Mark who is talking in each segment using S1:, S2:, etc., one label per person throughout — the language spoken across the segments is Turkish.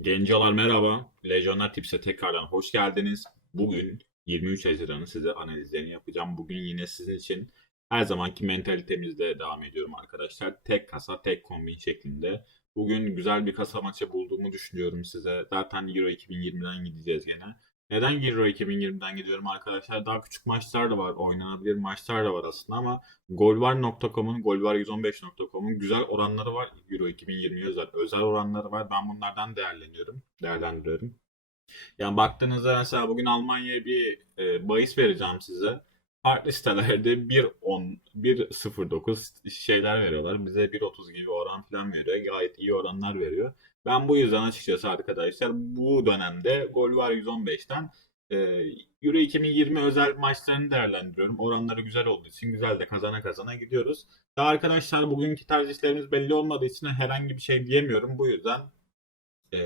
S1: Gencolar merhaba. Lejyoner Tips'e tekrardan hoş geldiniz. Bugün 23 Haziran'ın size analizlerini yapacağım. Bugün yine sizin için her zamanki mentalitemizde devam ediyorum arkadaşlar. Tek kasa, tek kombin şeklinde. Bugün güzel bir kasa maçı bulduğumu düşünüyorum size. Zaten Euro 2020'den gideceğiz gene. Neden Euro 2020'den gidiyorum arkadaşlar? Daha küçük maçlar da var, oynanabilir maçlar da var aslında ama golvar.com'un, golvar115.com'un güzel oranları var. Euro 2020 özel, özel oranları var. Ben bunlardan değerleniyorum, değerlendiriyorum. Yani baktığınızda mesela bugün Almanya'ya bir e, bahis vereceğim size. Farklı sitelerde 1.10, 1.09 şeyler veriyorlar. Bize 1.30 gibi oran falan veriyor. Gayet iyi oranlar veriyor. Ben bu yüzden açıkçası arkadaşlar bu dönemde gol var 115'ten e, Euro 2020 özel maçlarını değerlendiriyorum. Oranları güzel olduğu için güzel de kazana kazana gidiyoruz. Daha arkadaşlar bugünkü tercihlerimiz belli olmadığı için herhangi bir şey diyemiyorum. Bu yüzden e,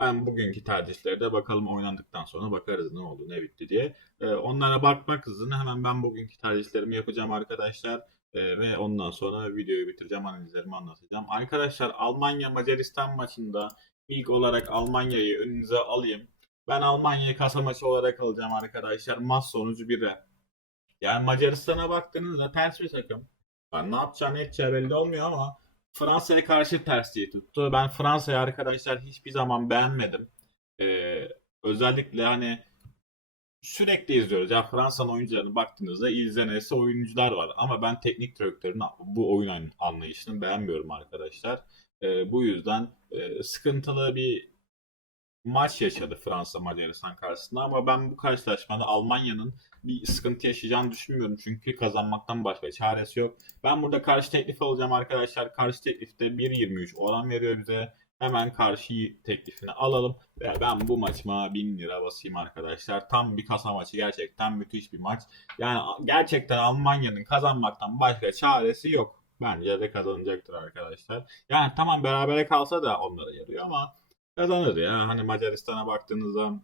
S1: ben bugünkü tercihleri de bakalım oynandıktan sonra bakarız ne oldu ne bitti diye. E, onlara bakmak hızına hemen ben bugünkü tercihlerimi yapacağım arkadaşlar. Ee, ve ondan sonra videoyu bitireceğim, analizlerimi anlatacağım. Arkadaşlar Almanya Macaristan maçında ilk olarak Almanya'yı önünüze alayım. Ben Almanya'yı kasa maçı olarak alacağım arkadaşlar. Maç sonucu 1'e. Yani Macaristan'a baktığınızda ters bir takım. Ben ne yapacağını edeceği belli olmuyor ama Fransa'ya karşı tersiyi tuttu. Ben Fransa'yı arkadaşlar hiçbir zaman beğenmedim. Ee, özellikle hani sürekli izliyoruz. Ya Fransa'nın oyuncularına baktığınızda izlenesi oyuncular var. Ama ben teknik direktörün bu oyun anlayışını beğenmiyorum arkadaşlar. Ee, bu yüzden e, sıkıntılı bir maç yaşadı Fransa Macaristan karşısında ama ben bu karşılaşmada Almanya'nın bir sıkıntı yaşayacağını düşünmüyorum. Çünkü kazanmaktan başka çaresi yok. Ben burada karşı teklif alacağım arkadaşlar. Karşı teklifte 1.23 oran veriyor bize. Hemen karşı teklifini alalım. Ve ben bu maçıma 1000 lira basayım arkadaşlar. Tam bir kasa maçı gerçekten müthiş bir maç. Yani gerçekten Almanya'nın kazanmaktan başka çaresi yok. Bence de kazanacaktır arkadaşlar. Yani tamam berabere kalsa da onlara yarıyor ama kazanır ya. Hani Macaristan'a baktığınızda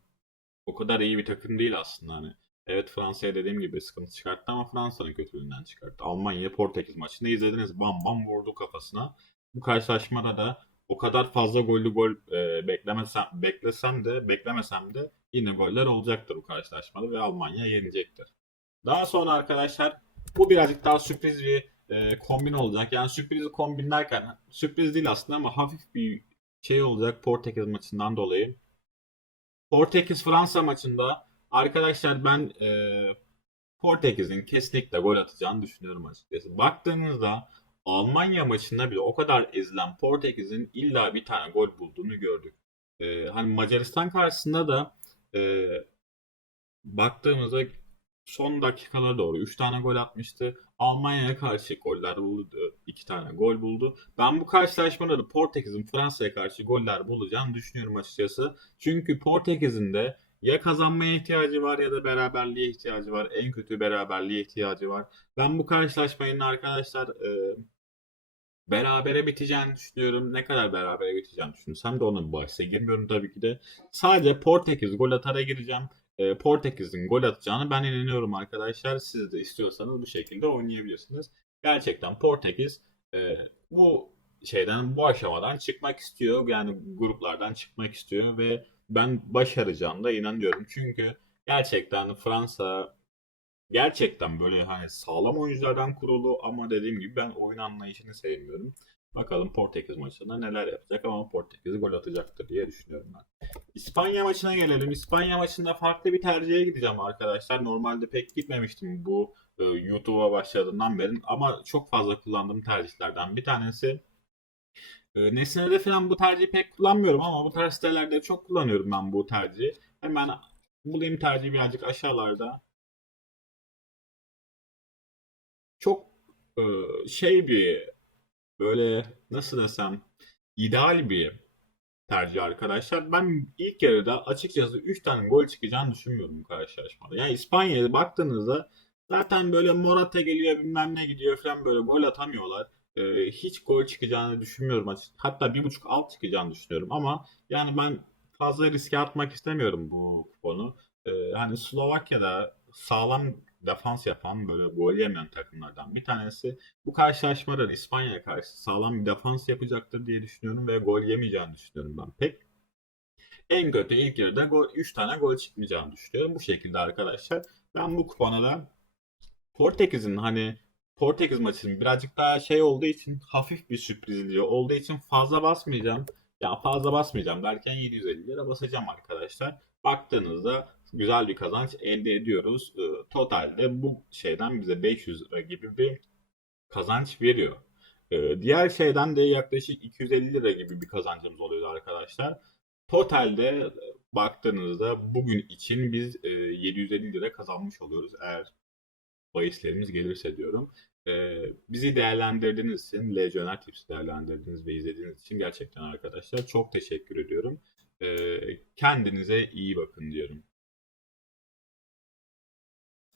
S1: o kadar iyi bir takım değil aslında hani. Evet Fransa'ya dediğim gibi sıkıntı çıkarttı ama Fransa'nın kötülüğünden çıkarttı. Almanya Portekiz maçını izlediniz. Bam bam vurdu kafasına. Bu karşılaşmada da o kadar fazla gollü gol e, beklemesem beklesem de beklemesem de yine goller olacaktır bu karşılaşmada ve Almanya yenecektir. Daha sonra arkadaşlar bu birazcık daha sürpriz bir e, kombin olacak. Yani sürpriz kombin derken sürpriz değil aslında ama hafif bir şey olacak Portekiz maçından dolayı. Portekiz Fransa maçında arkadaşlar ben e, Portekiz'in kesinlikle gol atacağını düşünüyorum açıkçası. Baktığınızda Almanya maçında bile o kadar ezilen Portekiz'in illa bir tane gol bulduğunu gördük. Ee, hani Macaristan karşısında da e, baktığımızda son dakikalara doğru 3 tane gol atmıştı. Almanya'ya karşı goller buldu. 2 tane gol buldu. Ben bu karşılaşmada da Portekiz'in Fransa'ya karşı goller bulacağını düşünüyorum açıkçası. Çünkü Portekiz'in de ya kazanmaya ihtiyacı var ya da beraberliğe ihtiyacı var. En kötü beraberliğe ihtiyacı var. Ben bu karşılaşmanın arkadaşlar e, berabere biteceğini düşünüyorum. Ne kadar berabere biteceğini düşünüyorsam da onun bahse girmiyorum tabii ki de. Sadece Portekiz gol atara gireceğim. E, Portekiz'in gol atacağını ben inanıyorum arkadaşlar. Siz de istiyorsanız bu şekilde oynayabilirsiniz. Gerçekten Portekiz e, bu şeyden bu aşamadan çıkmak istiyor. Yani gruplardan çıkmak istiyor ve ben başaracağına da inanıyorum. Çünkü gerçekten Fransa gerçekten böyle hani sağlam oyunculardan kurulu ama dediğim gibi ben oyun anlayışını sevmiyorum. Bakalım Portekiz maçında neler yapacak ama Portekiz gol atacaktır diye düşünüyorum ben. İspanya maçına gelelim. İspanya maçında farklı bir tercihe gideceğim arkadaşlar. Normalde pek gitmemiştim bu e, YouTube'a başladığından beri ama çok fazla kullandığım tercihlerden bir tanesi. E, Nesne'de falan bu tercihi pek kullanmıyorum ama bu tarz sitelerde çok kullanıyorum ben bu tercihi. Hemen bulayım tercihi birazcık aşağılarda. Çok e, şey bir böyle nasıl desem ideal bir tercih arkadaşlar. Ben ilk yarıda açıkçası 3 tane gol çıkacağını düşünmüyorum bu karşılaşmada. Yani İspanya'ya baktığınızda zaten böyle Morata geliyor bilmem ne gidiyor falan böyle gol atamıyorlar. E, hiç gol çıkacağını düşünmüyorum açık. Hatta bir buçuk alt çıkacağını düşünüyorum ama yani ben fazla riske atmak istemiyorum bu kuponu. E, hani Slovakya'da sağlam defans yapan böyle gol yemeyen takımlardan bir tanesi. Bu karşılaşmada İspanya'ya karşı sağlam bir defans yapacaktır diye düşünüyorum ve gol yemeyeceğini düşünüyorum ben pek. En kötü ilk yarıda gol, 3 tane gol çıkmayacağını düşünüyorum. Bu şekilde arkadaşlar. Ben bu kupona da Portekiz'in hani Portekiz maçının birazcık daha şey olduğu için hafif bir sürprizliği olduğu için fazla basmayacağım. Ya fazla basmayacağım derken 750 lira basacağım arkadaşlar. Baktığınızda güzel bir kazanç elde ediyoruz. Ee, Totalde bu şeyden bize 500 lira gibi bir kazanç veriyor. Ee, Diğer şeyden de yaklaşık 250 lira gibi bir kazancımız oluyor arkadaşlar. Totalde e, baktığınızda bugün için biz e, 750 lira kazanmış oluyoruz eğer bahislerimiz gelirse diyorum. Ee, bizi değerlendirdiğiniz için, Legioner Tips'i değerlendirdiğiniz ve izlediğiniz için gerçekten arkadaşlar çok teşekkür ediyorum. Kendinize iyi bakın diyorum.